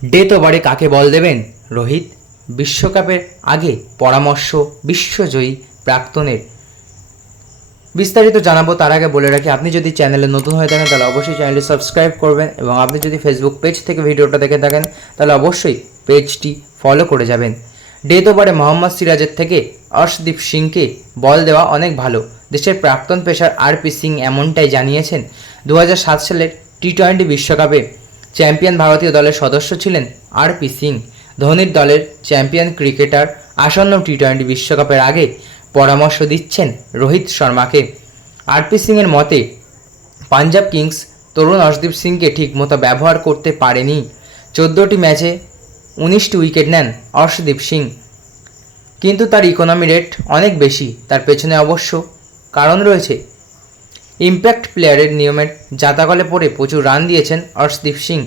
Death ওভারে কাকে বল দেবেন রোহিত? বিশ্বকাপের আগে পরামর্শ বিশ্বজয়ী প্রাক্তনের। বিস্তারিত জানাবো তার আগে বলে রাখি, আপনি যদি চ্যানেলে নতুন হয়ে থাকেন তাহলে অবশ্যই চ্যানেলটি সাবস্ক্রাইব করবেন, এবং আপনি যদি ফেসবুক পেজ থেকে ভিডিওটা দেখে থাকেন তাহলে অবশ্যই পেজটি ফলো করে যাবেন। ডেথ ওভারে মোহাম্মদ সিরাজের থেকে অর্শদীপ সিংকে বল দেওয়া অনেক ভালো। দেশের প্রাক্তন পেসার আরপি সিং এমনটাই জানিয়েছেন। 2007 সালের টি-20 বিশ্বকাপে চ্যাম্পিয়ন ভারতীয় দলের সদস্য ছিলেন আরপি সিং। ধোনির দলের চ্যাম্পিয়ন ক্রিকেটার আসন্ন টি-20 বিশ্বকাপের আগে পরামর্শ দিচ্ছেন রোহিত শর্মাকে। আরপি সিংয়ের মতে, পাঞ্জাব কিংস তরুণ অর্শদীপ সিংকে ঠিকমতো ব্যবহার করতে পারেনি। 14টি ম্যাচে 19টি উইকেট নেন অর্শদীপ সিং, কিন্তু তার ইকোনমি রেট অনেক বেশি। তার পেছনে অবশ্য কারণ রয়েছে। ইম্প্যাক্ট প্লেয়ারের নিয়মের জাতাকলে পড়ে প্রচুর রান দিয়েছেন অর্শদীপ সিং,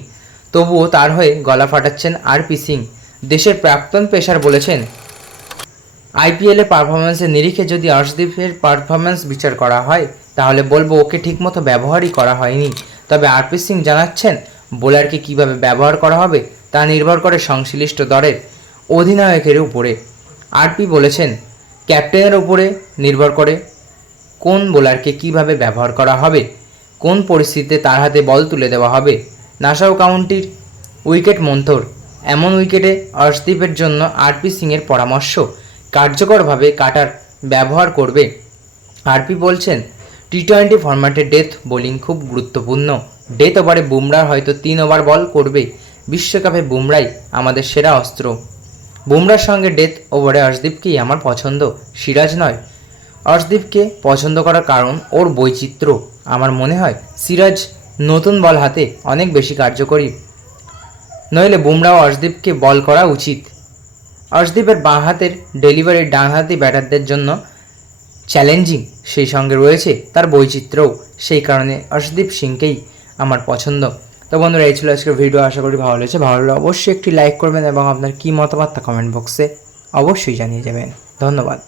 তবুও তার হয়ে গলা ফাটাচ্ছেন আরপি সিং। দেশের প্রাক্তন পেসার বলেছেন, আইপিএলে পারফরমেন্সের নিরিখে যদি অর্শদীপের পারফরমেন্স বিচার করা হয় তাহলে বলবো ওকে ঠিকমতো ব্যবহারই করা হয়নি। তবে আরপি সিং জানাচ্ছেন, বোলারকে কীভাবে ব্যবহার করা হবে তা নির্ভর করে সংশ্লিষ্ট দলের অধিনায়কের উপরে। আরপি বলেছেন, ক্যাপ্টেনের উপরে নির্ভর করে কোন বোলারকে কিভাবে ব্যবহার করা হবে, কোন পরিস্থিতিতে তার হাতে বল তুলে দেওয়া হবে। নাসাউ কাউন্টির উইকেট মন্থর, এমন উইকেটে অর্শদীপের জন্য আরপি সিংয়ের পরামর্শ কার্যকরভাবে কাটার ব্যবহার করবে। আরপি বলছেন, টি-20 ফরম্যাটে ডেথ বোলিং খুব গুরুত্বপূর্ণ। ডেথ ওভারে বুমরাহ হয়তো 3 ওভার বল করবে। বিশ্বকাপে বুমরাই আমাদের সেরা অস্ত্র। বুমরার সঙ্গে ডেথ ওভারে অর্শদীপকেই আমার পছন্দ, সিরাজ নয়। অর্শদীপকে পছন্দ করার কারণ ওর বৈচিত্র্য। আমার মনে হয় সিরাজ নতুন বল হাতে অনেক বেশি কার্যকরী, নইলে বুমরাহ অর্শদীপকে বল করা উচিত। অর্শদীপের বাঁ হাতের ডেলিভারি ডানহাতি ব্যাটারদের জন্য চ্যালেঞ্জিং, সেই সঙ্গে রয়েছে তার বৈচিত্র্যও। সেই কারণে অর্শদীপ সিংকেই আমার পছন্দ। তো বন্ধুরা, এই ছিল আজকের ভিডিও। আশা করি ভালো লেগেছে। ভালো লাগলে অবশ্যই একটি লাইক করবেন এবং আপনার কী মতামত তা কমেন্ট বক্সে অবশ্যই জানিয়ে যাবেন। ধন্যবাদ।